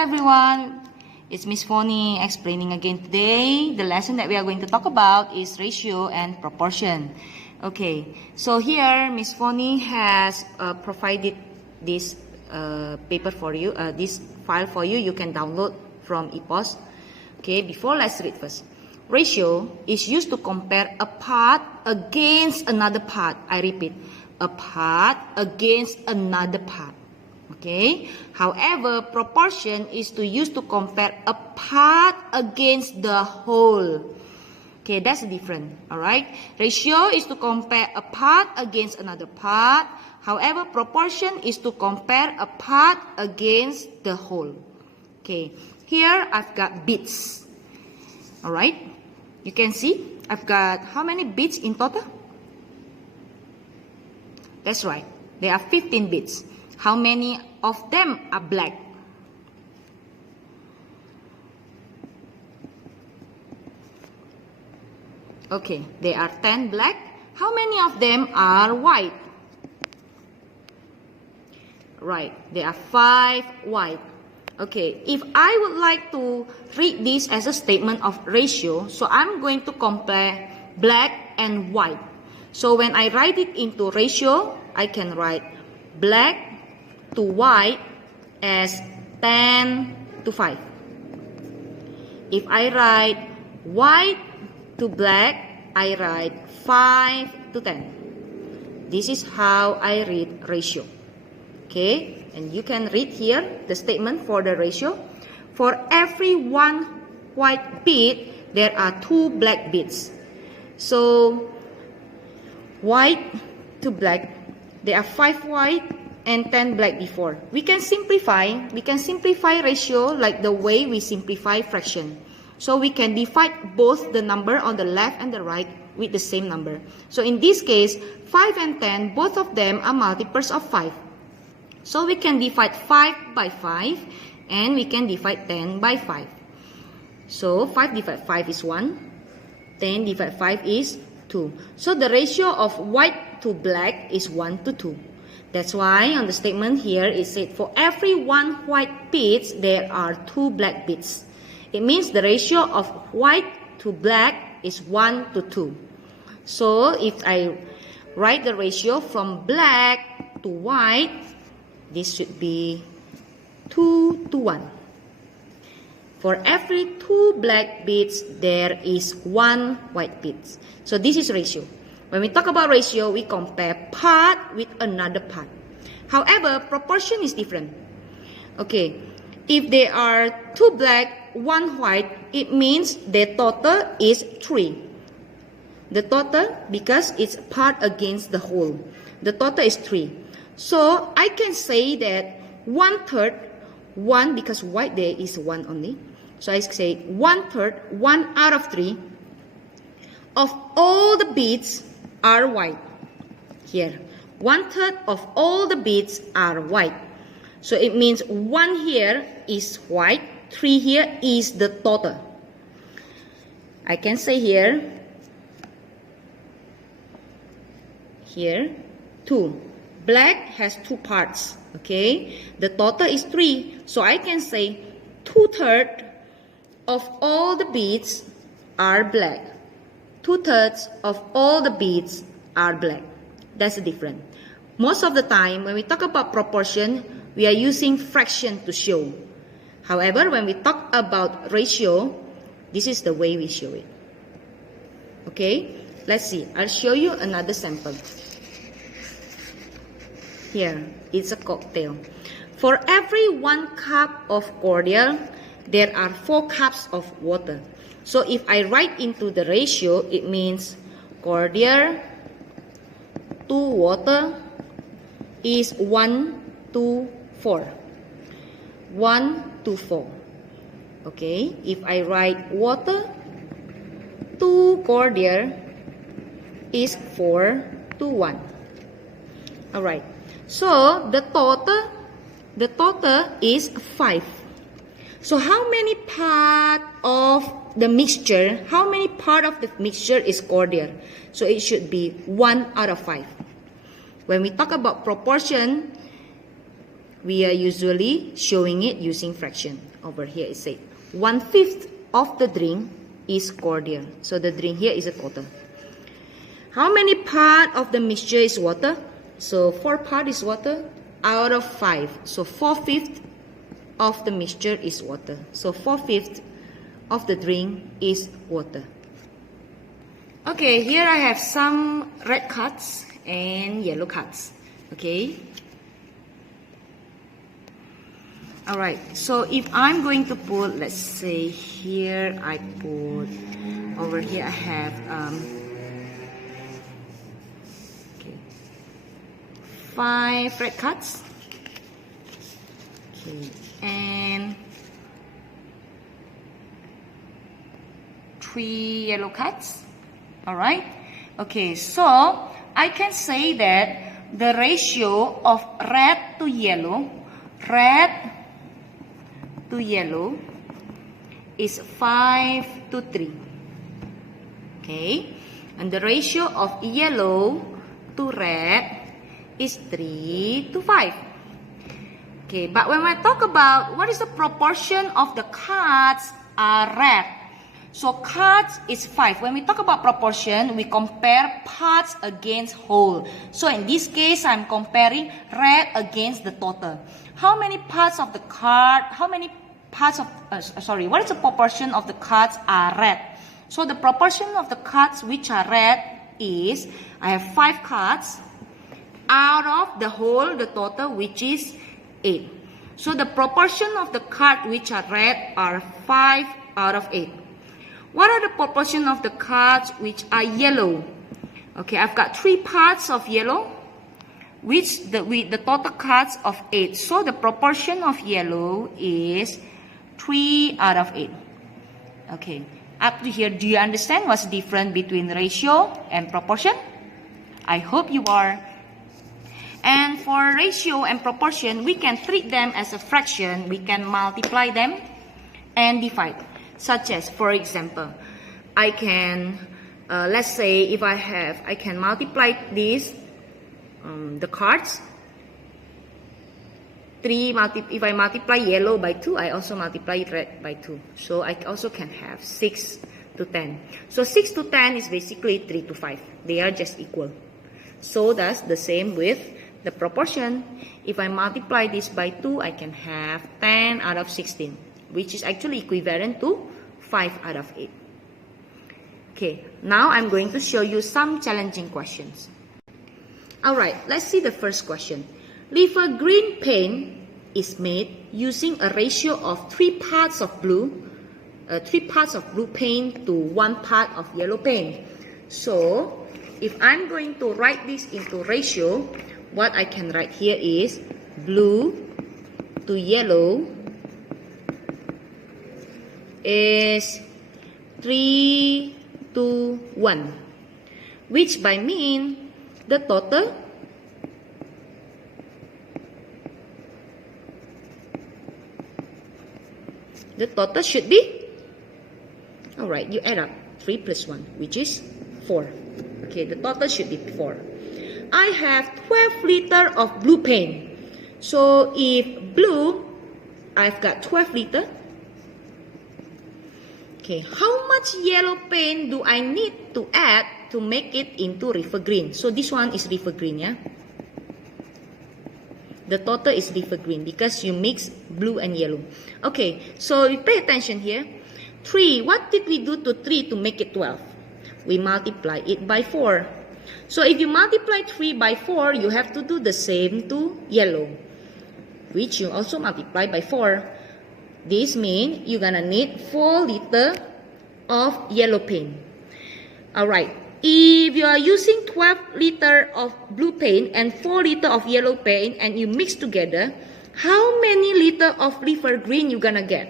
everyone, it's Miss Phony explaining again today. The lesson that we are going to talk about is ratio and proportion. Okay, so here Miss Phony has provided this paper for you, this file for you. You can download from ePOS. Okay, before let's read first. Ratio is used to compare a part against another part. I repeat, a part against another part. Okay. However, proportion is used to compare a part against the whole. Okay, that's different. Alright. Ratio is to compare a part against another part. However, proportion is to compare a part against the whole. Okay. Here I've got bits. Alright. You can see I've got how many bits in total? That's right. There are 15 bits. How many of them are black? Okay, there are 10 black. How many of them are white? Right, there are 5 white. Okay, if I would like to read this as a statement of ratio, so I'm going to compare black and white. So when I write it into ratio, I can write black to white as 10 to 5. If I write white to black, I write 5 to 10. This is how I read ratio. Okay, and you can read here the statement for the ratio. For every one white bit, there are 2 black bits. So white to black, there are 5 white and 10 black before. We can simplify ratio like the way we simplify fraction. So we can divide both the number on the left and the right with the same number. So in this case, 5 and 10, both of them are multiples of 5. So we can divide 5 by 5 and we can divide 10 by 5. So 5 divided 5 is 1, 10 divided 5 is 2. So the ratio of white to black is 1 to 2. That's why on the statement here it said for every one white bit there are 2 black bits. It means the ratio of white to black is 1 to 2. So if I write the ratio from black to white, this should be 2 to 1. For every 2 black bits, there is 1 white bit. So this is ratio. When we talk about ratio, we compare part with another part. However, proportion is different. Okay, if there are 2 black, 1 white, it means the total is 3. The total, because it's part against the whole, the total is 3. So I can say that 1/3, 1 because white there is 1 only. So I say 1/3, 1 out of 3 of all the bits are white. Here, 1/3 of all the bits are white. So it means 1 here is white, 3 here is the total. I can say here 2. Black has 2 parts. Okay, the total is 3. So I can say 2/3 of all the bits are black. 2/3 of all the bits are black. That's the difference. Most of the time, when we talk about proportion, we are using fraction to show. However, when we talk about ratio, this is the way we show it. Okay, let's see. I'll show you another sample. Here, it's a cocktail. For every 1 cup of cordial, there are 4 cups of water. So if I write into the ratio, it means cordial to water is 1 to 4. 1 to 4. Okay, if I write water to cordial is 4 to 1. Alright, so the total is 5. So how many part of the mixture is cordial? So it should be 1 out of 5. When we talk about proportion, we are usually showing it using fraction. Over here it says 1/5 of the drink is cordial. So the drink here is a total. How many part of the mixture is water? So 4 part is water out of 5. So 4/5 of the mixture is water. So 4/5 of the drink is water. Okay, here I have some red cards and yellow cards. Okay. Alright, so if I'm going to put, let's say here I put, over here I have, okay, 5 red cards. Okay, and 3 yellow cards. Alright, okay, so I can say that the ratio of red to yellow is 5 to 3. Okay, and the ratio of yellow to red is 3 to 5. Okay, but when I talk about what is the proportion of the cards are red, so cards is 5. When we talk about proportion, we compare parts against whole. So in this case, I'm comparing red against the total. How many parts of the card, what is the proportion of the cards are red? So the proportion of the cards which are red is, I have 5 cards out of the whole, the total, which is 8. So the proportion of the cards which are red are 5 out of 8. What are the proportion of the cards which are yellow? Okay, I've got 3 parts of yellow, with the total cards of 8. So the proportion of yellow is 3 out of 8. Okay, up to here, do you understand what's the difference between ratio and proportion? I hope you are. And for ratio and proportion, we can treat them as a fraction. We can multiply them and divide. Such as, for example, I can, let's say if I can multiply this, the cards. If I multiply yellow by 2, I also multiply red by 2. So I also can have 6 to 10. So 6 to 10 is basically 3 to 5. They are just equal. So that's the same with the proportion. If I multiply this by 2, I can have 10 out of 16, which is actually equivalent to 5 out of 8. Okay, now I'm going to show you some challenging questions. Alright, let's see the first question. Leaf green paint is made using a ratio of 3 parts of blue paint to 1 part of yellow paint. So, if I'm going to write this into ratio, what I can write here is blue to yellow is 3 to 1, which by mean the total should be, alright, you add up 3 plus 1, which is 4. Okay, the total should be 4. I have 12 liter of blue paint. So if blue, I've got 12 liter. Okay, how much yellow paint do I need to add to make it into river green? So this one is river green, yeah? The total is river green because you mix blue and yellow. Okay, so you pay attention here. 3, what did we do to 3 to make it 12? We multiply it by 4. So if you multiply 3 by 4, you have to do the same to yellow, which you also multiply by 4. This means you're gonna need 4 liter of yellow paint. Alright, if you are using 12 liter of blue paint and 4 liter of yellow paint and you mix together, how many liter of river green you're gonna get?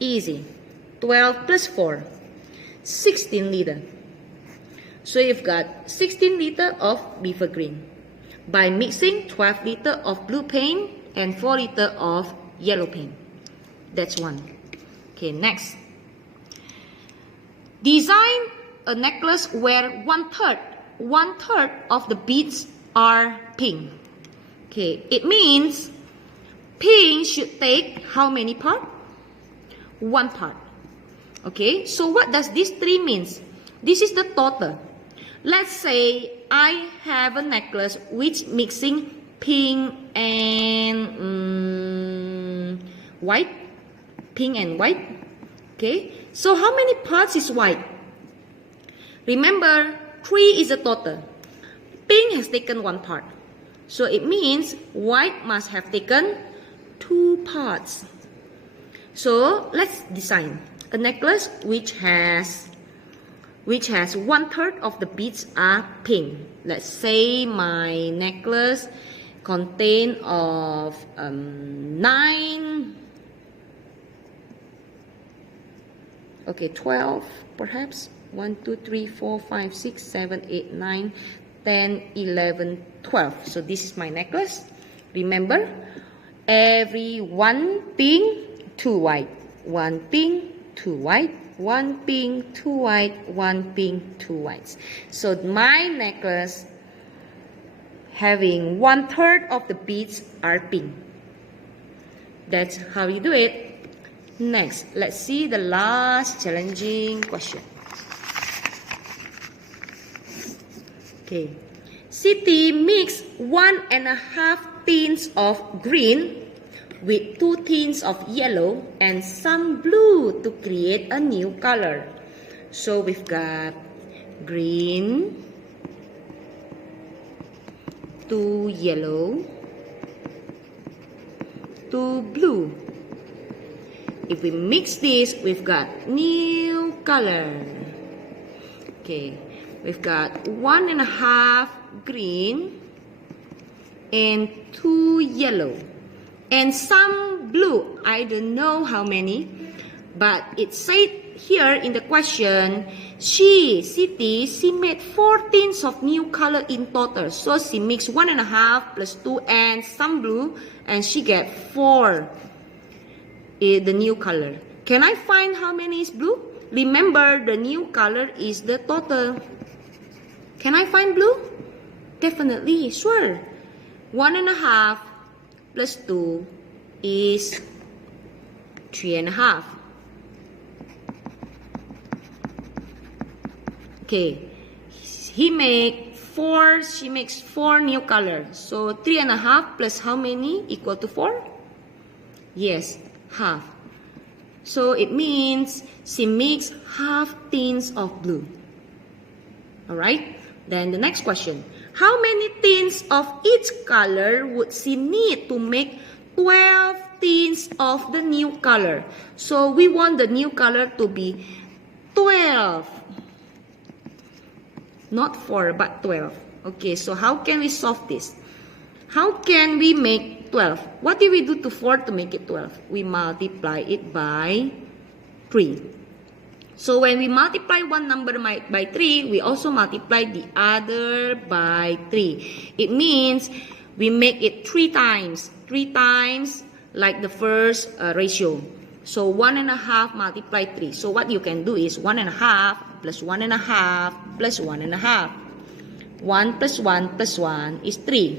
Easy. 12 plus 4. 16 liter. So you've got 16 liter of river green by mixing 12 liter of blue paint and 4 liter of yellow paint. That's one. Okay, next. Design a necklace where one third of the beads are pink. Okay, it means pink should take how many part? 1 part. Okay, so what does this 3 means? This is the total. Let's say I have a necklace which mixing pink and white. Pink and white. Okay, so how many parts is white? Remember, 3 is the total. Pink has taken 1 part. So it means white must have taken 2 parts. So let's design a necklace which has 1/3 of the beads are pink. Let's say my necklace contain of 9, okay, 12 perhaps. 1, 2, 3, 4, 5, 6, 7, 8, 9, 10, 11, 12. So this is my necklace. Remember, every 1 pink, 2 white. 1 pink, 2 white. 1 pink, 2 white. 1 pink, 2 whites. So my necklace having 1/3 of the beads are pink. That's how you do it. Next, let's see the last challenging question. Okay, Siti mix 1.5 tins of green with 2 tins of yellow and some blue to create a new color. So we've got green, 2 yellow, 2 blue. If we mix this, we've got new color. Okay, we've got 1.5 green and 2 yellow and some blue. I don't know how many, but it said here in the question, Siti, she made 4 tins of new color in total. So she mixed 1.5 plus 2 and some blue, and she get 4. The new color. Can I find how many is blue? Remember, the new color is the total. Can I find blue? Definitely, sure. 1.5 plus 2 is 3.5. Okay, she makes 4 new colors. So 3.5 plus how many equal to 4? Yes, half. So it means she makes half tins of blue. Alright, then the next question. How many tins of each color would she need to make 12 tins of the new color? So we want the new color to be 12. Not 4, but 12. Okay, so how can we solve this? How can we make 12? What did we do to 4 to make it 12? We multiply it by 3. So when we multiply one number by 3, we also multiply the other by 3. It means we make it 3 times. 3 times like the first ratio. So 1.5 multiply 3. So what you can do is 1.5 plus 1.5 plus 1.5. 1 plus 1 plus 1 is 3.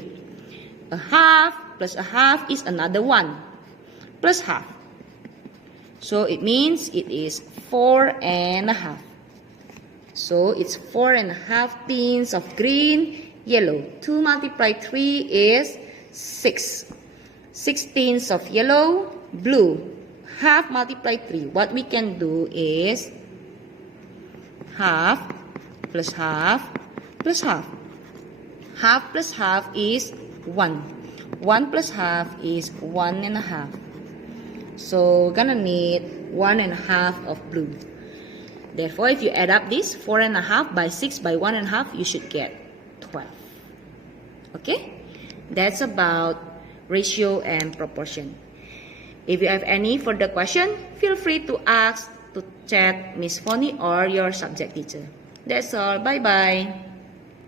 A half plus a half is another 1 plus half. So it means it is 4.5. So it's 4.5 tins of green, yellow. 2 multiply 3 is 6. 6 tins of yellow, blue. Half multiply 3. What we can do is half plus half plus half. Half plus half is 1. 1 plus half is 1.5. So gonna need 1.5 of blue. Therefore, if you add up this 4.5 by 6 by 1.5, you should get 12. Okay, that's about ratio and proportion. If you have any further question, feel free to ask to chat Miss Fonny or your subject teacher. That's all. Bye bye.